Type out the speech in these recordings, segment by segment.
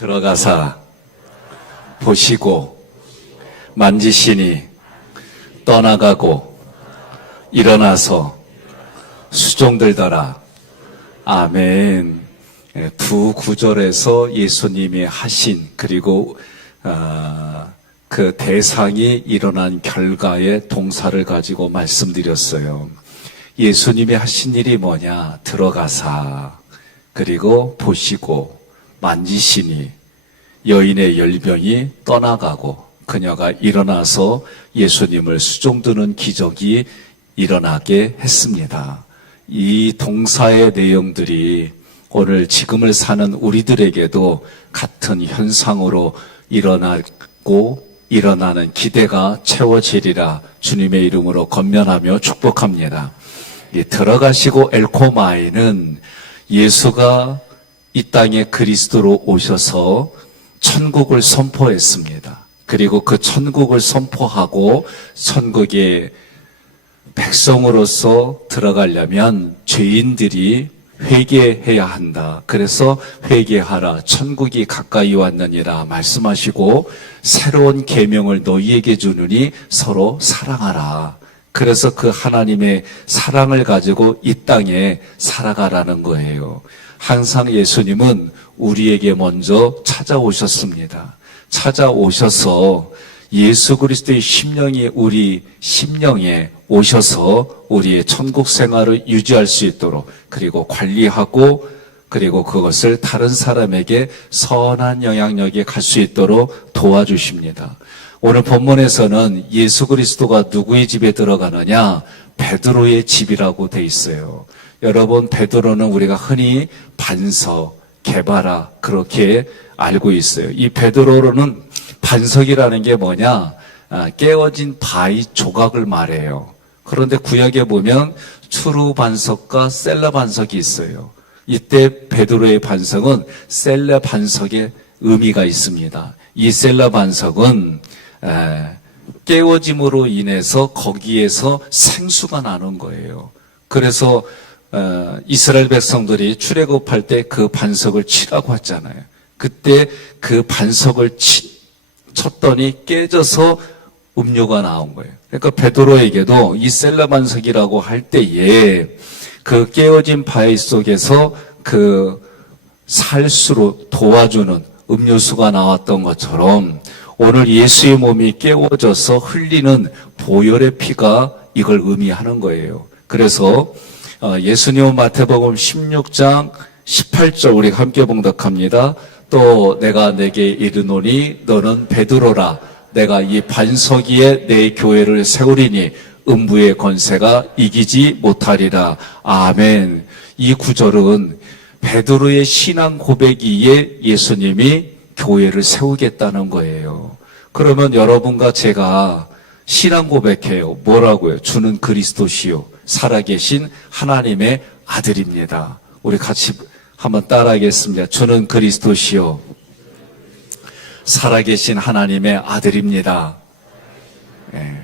들어가사 보시고 만지시니 떠나가고 일어나서 수종들더라. 아멘. 두 구절에서 예수님이 하신 그리고 그 대상이 일어난 결과의 동사를 가지고 말씀드렸어요. 예수님이 하신 일이 뭐냐? 들어가사 그리고 보시고 만지시니 여인의 열병이 떠나가고 그녀가 일어나서 예수님을 수종드는 기적이 일어나게 했습니다. 이 동사의 내용들이 오늘 지금을 사는 우리들에게도 같은 현상으로 일어나고 일어나는 기대가 채워지리라 주님의 이름으로 권면하며 축복합니다. 이 들어가시고 엘코마에는 예수가 이 땅에 그리스도로 오셔서 천국을 선포했습니다. 그리고 그 천국을 선포하고 천국의 백성으로서 들어가려면 죄인들이 회개해야 한다. 그래서 회개하라. 천국이 가까이 왔느니라 말씀하시고 새로운 계명을 너희에게 주느니 서로 사랑하라. 그래서 그 하나님의 사랑을 가지고 이 땅에 살아가라는 거예요. 항상 예수님은 우리에게 먼저 찾아오셨습니다. 찾아오셔서 예수 그리스도의 심령이 우리 심령에 오셔서 우리의 천국 생활을 유지할 수 있도록 그리고 관리하고 그리고 그것을 다른 사람에게 선한 영향력에 갈 수 있도록 도와주십니다. 오늘 본문에서는 예수 그리스도가 누구의 집에 들어가느냐? 베드로의 집이라고 돼 있어요. 여러분, 베드로는 우리가 흔히 반석, 개바라 그렇게 알고 있어요. 이 베드로는 반석이라는 게 뭐냐? 깨어진 바위 조각을 말해요. 그런데 구약에 보면 추루 반석과 셀라 반석이 있어요. 이때 베드로의 반석은 셀라 반석의 의미가 있습니다. 이 셀라 반석은 깨어짐으로 인해서 거기에서 생수가 나는 거예요. 그래서 이스라엘 백성들이 출애굽할 때 그 반석을 치라고 했잖아요. 그때 그 반석을 쳤더니 깨져서 음료가 나온 거예요. 그러니까 베드로에게도 이 셀라 반석이라고 할 때에 그 깨어진 바위 속에서 그 살수로 도와주는 음료수가 나왔던 것처럼 오늘 예수의 몸이 깨워져서 흘리는 보혈의 피가 이걸 의미하는 거예요. 그래서 예수님은 마태복음 16장 18절 우리 함께 봉독합니다. 또 내가 내게 이르노니 너는 베드로라. 내가 이 반석 위에 내 교회를 세우리니 음부의 권세가 이기지 못하리라. 아멘. 이 구절은 베드로의 신앙 고백이에 예수님이 교회를 세우겠다는 거예요. 그러면 여러분과 제가 신앙 고백해요. 뭐라고요? 주는 그리스도시요 살아계신 하나님의 아들입니다. 우리 같이 한번 따라하겠습니다. 주는 그리스도시요 살아계신 하나님의 아들입니다. 네.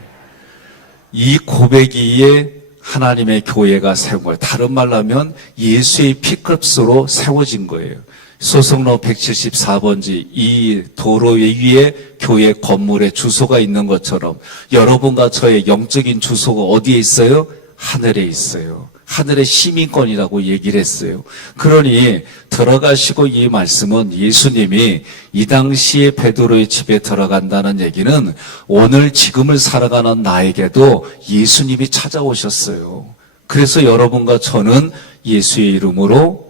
이 고백이에 하나님의 교회가 세운 거예요. 다른 말로 하면 예수의 피값으로 세워진 거예요. 소속로 174번지 이 도로 위에 교회 건물에 주소가 있는 것처럼 여러분과 저의 영적인 주소가 어디에 있어요? 하늘에 있어요. 하늘의 시민권이라고 얘기를 했어요. 그러니 들어가시고 이 말씀은 예수님이 이 당시에 베드로의 집에 들어간다는 얘기는 오늘 지금을 살아가는 나에게도 예수님이 찾아오셨어요. 그래서 여러분과 저는 예수의 이름으로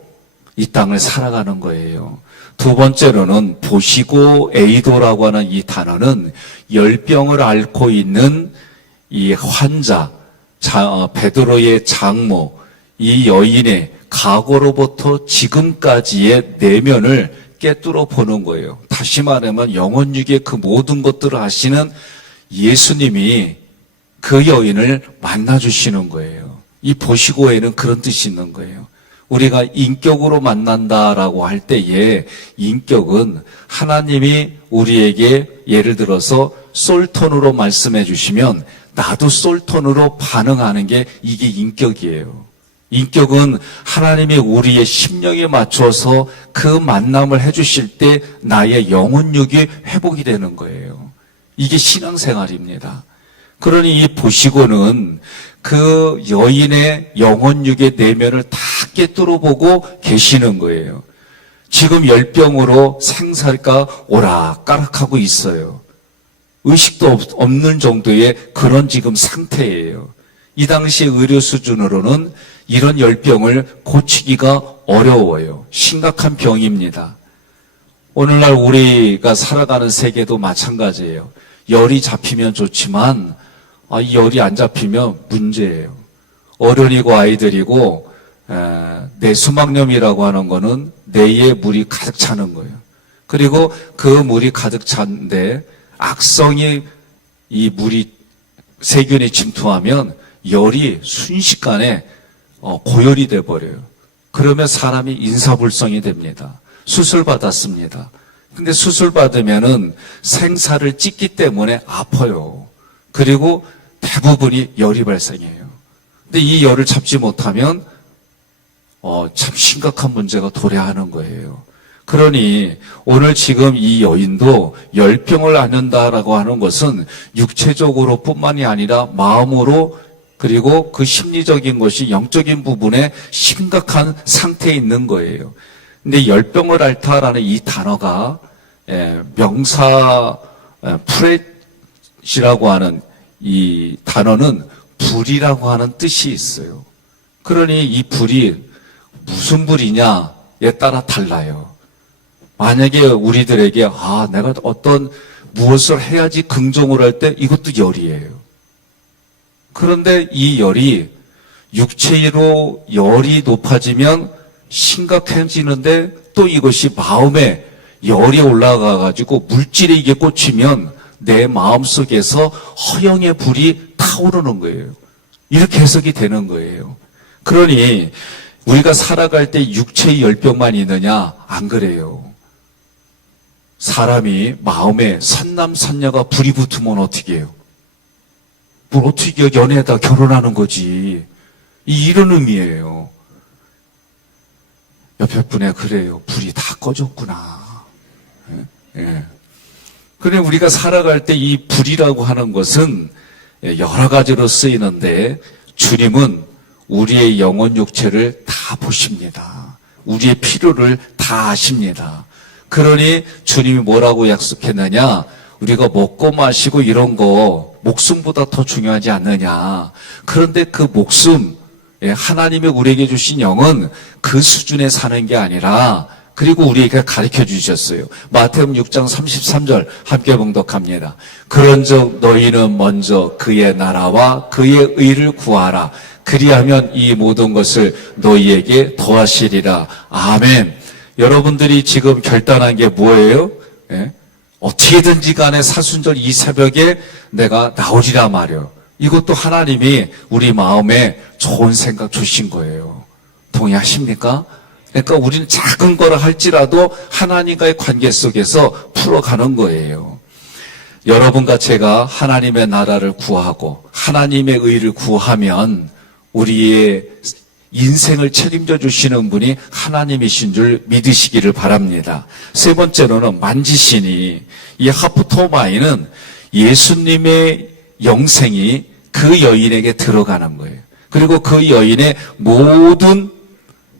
이 땅을 살아가는 거예요. 두 번째로는 보시고 에이도라고 하는 이 단어는 열병을 앓고 있는 이 환자, 베드로의 장모, 이 여인의 과거로부터 지금까지의 내면을 꿰뚫어 보는 거예요. 다시 말하면 영혼육의 그 모든 것들을 아시는 예수님이 그 여인을 만나주시는 거예요. 이 보시고에는 그런 뜻이 있는 거예요. 우리가 인격으로 만난다라고 할 때에 인격은 하나님이 우리에게 예를 들어서 솔톤으로 말씀해 주시면 나도 솔톤으로 반응하는 게 이게 인격이에요. 인격은 하나님이 우리의 심령에 맞춰서 그 만남을 해주실 때 나의 영혼육이 회복이 되는 거예요. 이게 신앙생활입니다. 그러니 이 보시고는 그 여인의 영혼육의 내면을 다 꿰뚫어 보고 계시는 거예요. 지금 열병으로 생사가 오락가락하고 있어요. 의식도 없는 정도의 그런 지금 상태예요. 이 당시의 의료 수준으로는 이런 열병을 고치기가 어려워요. 심각한 병입니다. 오늘날 우리가 살아가는 세계도 마찬가지예요. 열이 잡히면 좋지만 이 열이 안 잡히면 문제예요. 어른이고 아이들이고 뇌수막염이라고 하는 거는 뇌에 물이 가득 차는 거예요. 그리고 그 물이 가득 찬데 악성이 이 물이 세균이 침투하면 열이 순식간에 고열이 돼버려요. 그러면 사람이 인사불성이 됩니다. 수술 받았습니다. 근데 수술 받으면은 생사를 찢기 때문에 아파요. 그리고 대부분이 열이 발생해요. 근데 이 열을 잡지 못하면 참 심각한 문제가 도래하는 거예요. 그러니 오늘 지금 이 여인도 열병을 앓는다라고 하는 것은 육체적으로 뿐만이 아니라 마음으로 그리고 그 심리적인 것이 영적인 부분에 심각한 상태에 있는 거예요. 근데 열병을 앓다라는 이 단어가 명사 프렛이라고 하는 이 단어는 불이라고 하는 뜻이 있어요. 그러니 이 불이 무슨 불이냐에 따라 달라요. 만약에 우리들에게 내가 어떤 무엇을 해야지 긍정을 할 때 이것도 열이에요. 그런데 이 열이 육체로 열이 높아지면 심각해지는데 또 이것이 마음에 열이 올라가 가지고 물질에 이게 꽂히면 내 마음속에서 허영의 불이 타오르는 거예요. 이렇게 해석이 되는 거예요. 그러니 우리가 살아갈 때 육체의 열병만 있느냐? 안 그래요. 사람이 마음에 선남선녀가 불이 붙으면 어떻게 해요? 뭘 어떻게 연애에다 결혼하는 거지. 이런 의미예요. 옆에 분에 그래요. 불이 다 꺼졌구나. 예. 그래 우리가 살아갈 때 이 불이라고 하는 것은 여러 가지로 쓰이는데 주님은 우리의 영혼 육체를 다 보십니다. 우리의 필요를 다 아십니다. 그러니 주님이 뭐라고 약속했느냐? 우리가 먹고 마시고 이런 거 목숨보다 더 중요하지 않느냐. 그런데 그 목숨, 하나님이 우리에게 주신 영은 그 수준에 사는 게 아니라 그리고 우리에게 가르쳐 주셨어요. 마태복음 6장 33절 함께 봉독합니다. 그런즉 너희는 먼저 그의 나라와 그의 의를 구하라. 그리하면 이 모든 것을 너희에게 더하시리라. 아멘. 여러분들이 지금 결단한 게 뭐예요? 어떻게든지 간에 사순절 이 새벽에 내가 나오리라 말이요. 이것도 하나님이 우리 마음에 좋은 생각 주신 거예요. 동의하십니까? 그러니까 우리는 작은 거라 할지라도 하나님과의 관계 속에서 풀어가는 거예요. 여러분과 제가 하나님의 나라를 구하고 하나님의 의를 구하면 우리의 인생을 책임져 주시는 분이 하나님이신 줄 믿으시기를 바랍니다. 세 번째로는 만지시니 이 하프토마이는 예수님의 영생이 그 여인에게 들어가는 거예요. 그리고 그 여인의 모든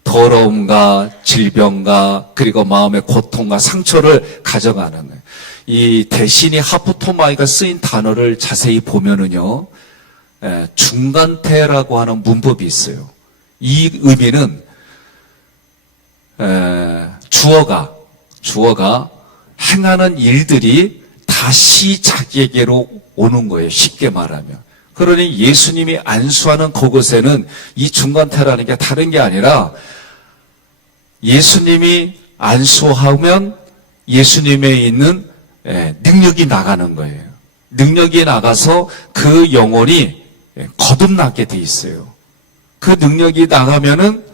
더러움과 질병과 그리고 마음의 고통과 상처를 가져가는 거예요. 이 대신이 하프토마이가 쓰인 단어를 자세히 보면은요, 중간태라고 하는 문법이 있어요. 이 의미는 주어가 행하는 일들이 다시 자기에게로 오는 거예요. 쉽게 말하면. 그러니 예수님이 안수하는 그곳에는 이 중간태라는 게 다른 게 아니라 예수님이 안수하면 예수님에 있는 능력이 나가는 거예요. 능력이 나가서 그 영혼이 거듭나게 돼 있어요. 그 능력이 나가면은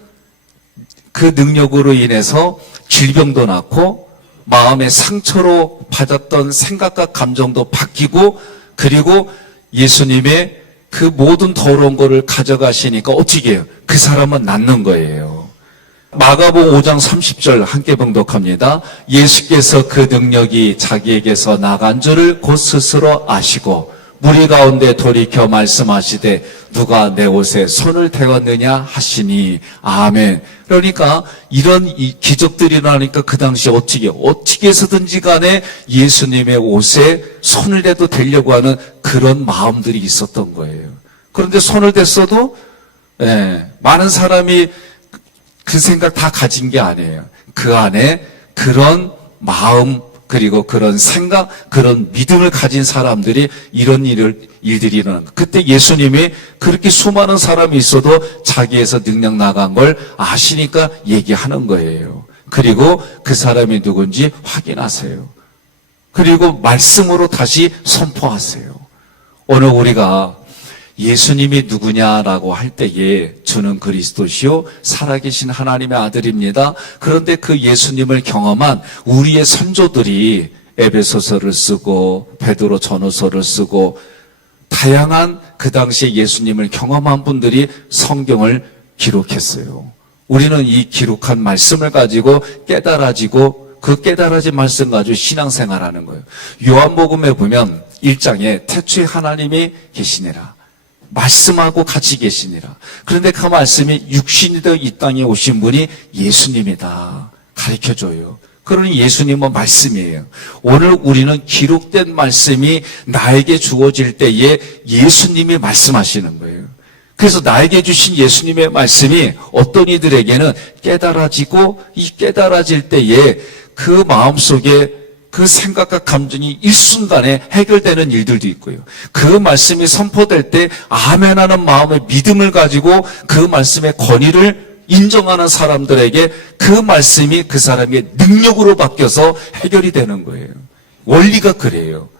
그 능력으로 인해서 질병도 낫고 마음의 상처로 받았던 생각과 감정도 바뀌고 그리고 예수님의 그 모든 더러운 거를 가져가시니까 어떻게 해요? 그 사람은 낫는 거예요. 마가복음 5장 30절 함께 봉독합니다. 예수께서 그 능력이 자기에게서 나간 줄을 곧 스스로 아시고 무리 가운데 돌이켜 말씀하시되 누가 내 옷에 손을 대었느냐 하시니 아멘. 그러니까 이런 이 기적들이 일어나니까 그 당시 어떻게 해서든지 간에 예수님의 옷에 손을 대도 되려고 하는 그런 마음들이 있었던 거예요. 그런데 손을 댔어도 많은 사람이 그 생각 다 가진 게 아니에요. 그 안에 그런 마음 그리고 그런 생각, 그런 믿음을 가진 사람들이 이런 일들이 일어난 거예요. 그때 예수님이 그렇게 수많은 사람이 있어도 자기에서 능력 나간 걸 아시니까 얘기하는 거예요. 그리고 그 사람이 누군지 확인하세요. 그리고 말씀으로 다시 선포하세요. 오늘 우리가 예수님이 누구냐라고 할 때에 주는 그리스도시요 살아계신 하나님의 아들입니다. 그런데 그 예수님을 경험한 우리의 선조들이 에베소서를 쓰고 베드로 전후서를 쓰고 다양한 그 당시에 예수님을 경험한 분들이 성경을 기록했어요. 우리는 이 기록한 말씀을 가지고 깨달아지고 그 깨달아진 말씀 가지고 신앙생활하는 거예요. 요한복음에 보면 1장에 태초에 하나님이 계시니라. 말씀하고 같이 계시니라. 그런데 그 말씀이 육신이 되어 이 땅에 오신 분이 예수님이다. 가르쳐줘요. 그러니 예수님은 말씀이에요. 오늘 우리는 기록된 말씀이 나에게 주어질 때에 예수님이 말씀하시는 거예요. 그래서 나에게 주신 예수님의 말씀이 어떤 이들에게는 깨달아지고 이 깨달아질 때에 그 마음속에 그 생각과 감정이 일순간에 해결되는 일들도 있고요. 그 말씀이 선포될 때 아멘하는 마음의 믿음을 가지고 그 말씀의 권위를 인정하는 사람들에게 그 말씀이 그 사람의 능력으로 바뀌어서 해결이 되는 거예요. 원리가 그래요.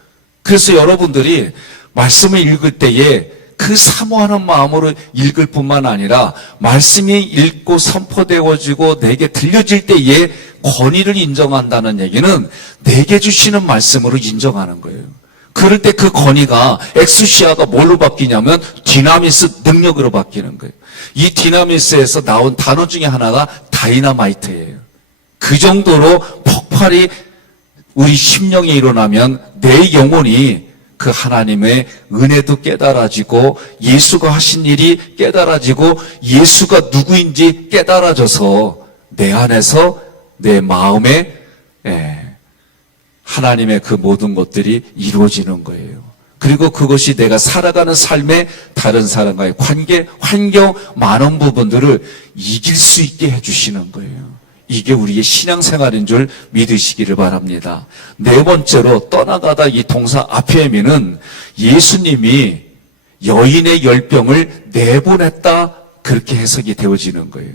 그래서 여러분들이 말씀을 읽을 때에 그 사모하는 마음으로 읽을 뿐만 아니라 말씀이 읽고 선포되어지고 내게 들려질 때에 권위를 인정한다는 얘기는 내게 주시는 말씀으로 인정하는 거예요. 그럴 때 그 권위가 엑수시아가 뭘로 바뀌냐면 디나미스 능력으로 바뀌는 거예요. 이 디나미스에서 나온 단어 중에 하나가 다이나마이트예요. 그 정도로 폭발이 우리 심령에 일어나면 내 영혼이 그 하나님의 은혜도 깨달아지고 예수가 하신 일이 깨달아지고 예수가 누구인지 깨달아져서 내 안에서 내 마음에 하나님의 그 모든 것들이 이루어지는 거예요. 그리고 그것이 내가 살아가는 삶에 다른 사람과의 관계, 환경, 많은 부분들을 이길 수 있게 해주시는 거예요. 이게 우리의 신앙생활인 줄 믿으시기를 바랍니다. 네 번째로 떠나가다 이 동사 아피에미는 예수님이 여인의 열병을 내보냈다 그렇게 해석이 되어지는 거예요.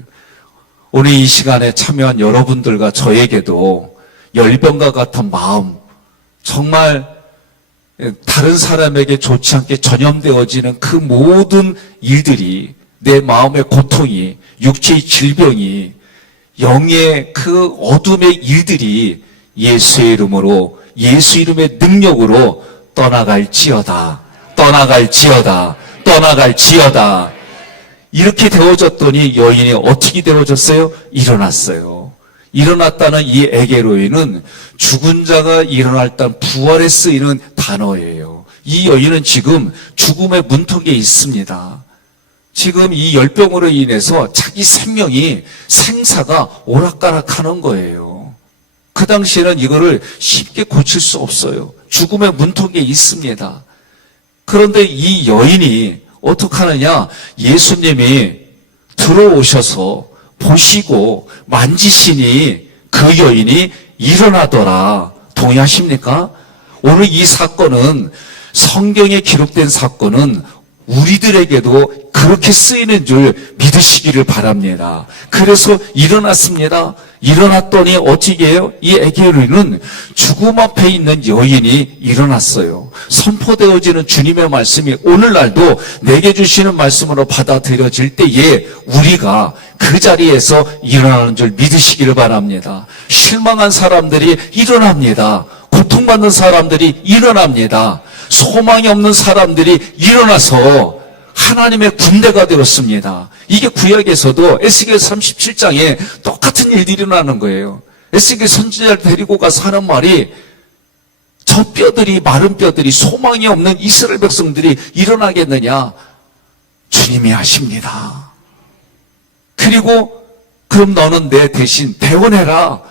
오늘 이 시간에 참여한 여러분들과 저에게도 열병과 같은 마음, 정말 다른 사람에게 좋지 않게 전염되어지는 그 모든 일들이 내 마음의 고통이, 육체의 질병이, 영의 그 어둠의 일들이 예수의 이름으로, 예수 이름의 능력으로 떠나갈지어다, 떠나갈지어다, 떠나갈지어다. 이렇게 되어졌더니 여인이 어떻게 되어졌어요? 일어났어요. 일어났다는 이 에게로이는 죽은 자가 일어났다는 부활에 쓰이는 단어예요. 이 여인은 지금 죽음의 문턱에 있습니다. 지금 이 열병으로 인해서 자기 생명이 생사가 오락가락하는 거예요. 그 당시에는 이거를 쉽게 고칠 수 없어요. 죽음의 문턱에 있습니다. 그런데 이 여인이 어떻게 하느냐? 예수님이 들어오셔서 보시고 만지시니 그 여인이 일어나더라. 동의하십니까? 오늘 이 사건은 성경에 기록된 사건은 우리들에게도 그렇게 쓰이는 줄 믿으시기를 바랍니다. 그래서 일어났습니다. 일어났더니 어떻게 해요? 이 에게르는 죽음 앞에 있는 여인이 일어났어요. 선포되어지는 주님의 말씀이 오늘날도 내게 주시는 말씀으로 받아들여질 때에 우리가 그 자리에서 일어나는 줄 믿으시기를 바랍니다. 실망한 사람들이 일어납니다. 고통받는 사람들이 일어납니다. 소망이 없는 사람들이 일어나서 하나님의 군대가 되었습니다. 이게 구약에서도 에스겔 37장에 똑같은 일들이 일어나는 거예요. 에스겔 선지자를 데리고 가서 하는 말이 저 뼈들이, 마른 뼈들이, 소망이 없는 이스라엘 백성들이 일어나겠느냐? 주님이 하십니다. 그리고 그럼 너는 내 대신 대원해라.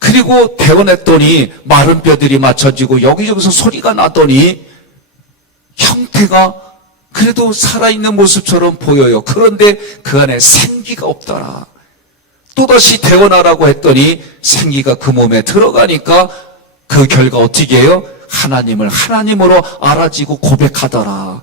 그리고 대원했더니 마른 뼈들이 맞춰지고 여기저기서 소리가 나더니 형태가 그래도 살아있는 모습처럼 보여요. 그런데 그 안에 생기가 없더라. 또다시 대원하라고 했더니 생기가 그 몸에 들어가니까 그 결과 어떻게 해요? 하나님을 하나님으로 알아지고 고백하더라.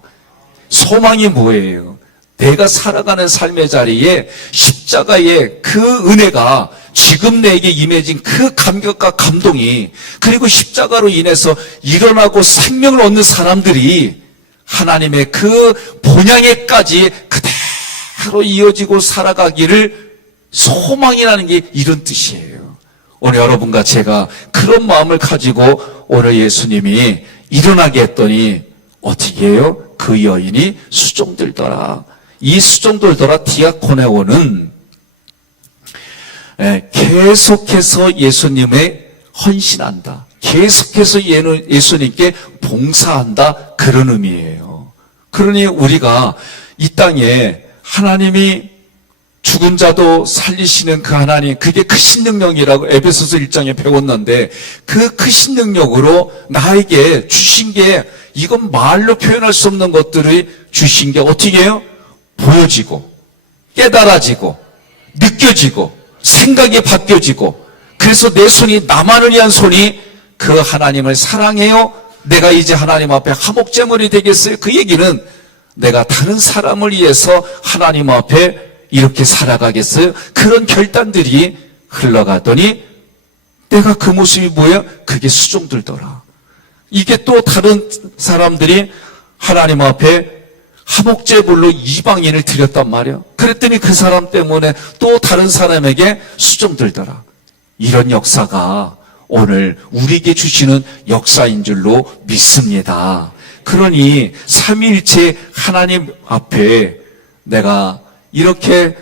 소망이 뭐예요? 내가 살아가는 삶의 자리에 십자가의 그 은혜가 지금 내게 임해진 그 감격과 감동이, 그리고 십자가로 인해서 일어나고 생명을 얻는 사람들이 하나님의 그 본향에까지 그대로 이어지고 살아가기를 소망이라는 게 이런 뜻이에요. 오늘 여러분과 제가 그런 마음을 가지고 오늘 예수님이 일어나게 했더니 어떻게 해요? 그 여인이 수종들더라. 이 수종들더라 디아코네오는 계속해서 예수님의 헌신한다. 계속해서 예수님께 봉사한다. 그런 의미예요. 그러니 우리가 이 땅에 하나님이 죽은 자도 살리시는 그 하나님, 그게 크신 능력이라고 에베소서 1장에 배웠는데 그 크신 능력으로 나에게 주신 게, 이건 말로 표현할 수 없는 것들을 주신 게 어떻게 해요? 보여지고 깨달아지고 느껴지고 생각이 바뀌어지고, 그래서 내 손이, 나만을 위한 손이 그 하나님을 사랑해요. 내가 이제 하나님 앞에 화목제물이 되겠어요. 그 얘기는 내가 다른 사람을 위해서 하나님 앞에 이렇게 살아가겠어요? 그런 결단들이 흘러가더니 내가 그 모습이 뭐야? 그게 수종들더라. 이게 또 다른 사람들이 하나님 앞에 화목제물로 이방인을 드렸단 말이에요. 그랬더니 그 사람 때문에 또 다른 사람에게 수종들더라. 이런 역사가 오늘 우리에게 주시는 역사인 줄로 믿습니다. 그러니 삼위일체 하나님 앞에 내가 이렇게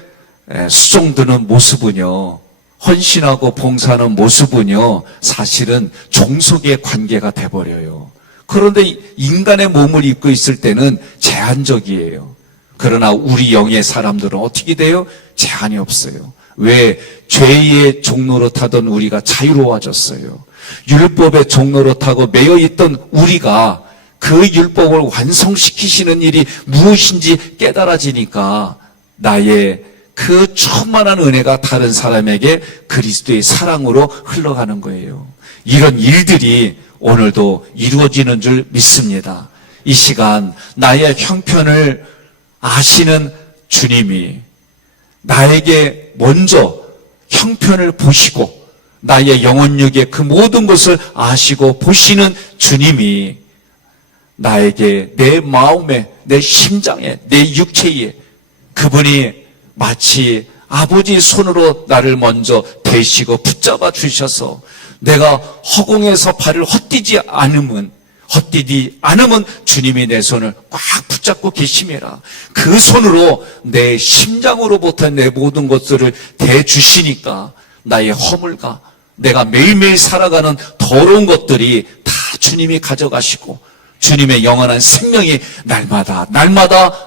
수종드는 모습은요, 헌신하고 봉사하는 모습은요, 사실은 종속의 관계가 돼버려요. 그런데 인간의 몸을 입고 있을 때는 제한적이에요. 그러나 우리 영의 사람들은 어떻게 돼요? 제한이 없어요. 왜? 죄의 종로로 타던 우리가 자유로워졌어요. 율법의 종로로 타고 매여있던 우리가 그 율법을 완성시키시는 일이 무엇인지 깨달아지니까 나의 그 충만한 은혜가 다른 사람에게 그리스도의 사랑으로 흘러가는 거예요. 이런 일들이 오늘도 이루어지는 줄 믿습니다. 이 시간 나의 형편을 아시는 주님이 나에게 먼저 형편을 보시고 나의 영혼육의 그 모든 것을 아시고 보시는 주님이 나에게, 내 마음에, 내 심장에, 내 육체에, 그분이 마치 아버지 손으로 나를 먼저 대시고 붙잡아 주셔서 내가 허공에서 발을 헛디지 않으면 주님이 내 손을 꽉 붙잡고 계심이라. 그 손으로 내 심장으로부터 내 모든 것들을 대주시니까 나의 허물과 내가 매일매일 살아가는 더러운 것들이 다 주님이 가져가시고 주님의 영원한 생명이 날마다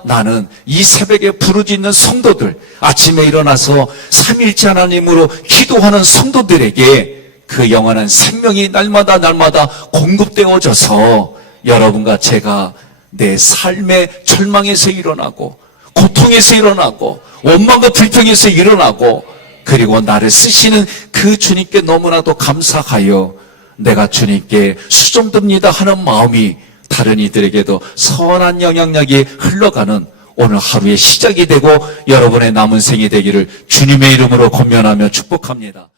나는 이 새벽에 부르짖는 성도들, 아침에 일어나서 삼위일체 하나님으로 기도하는 성도들에게 그 영원한 생명이 날마다 공급되어져서 여러분과 제가 내 삶의 절망에서 일어나고 고통에서 일어나고 원망과 불평에서 일어나고, 그리고 나를 쓰시는 그 주님께 너무나도 감사하여 내가 주님께 수종듭니다 하는 마음이 다른 이들에게도 선한 영향력이 흘러가는 오늘 하루의 시작이 되고 여러분의 남은 생이 되기를 주님의 이름으로 권면하며 축복합니다.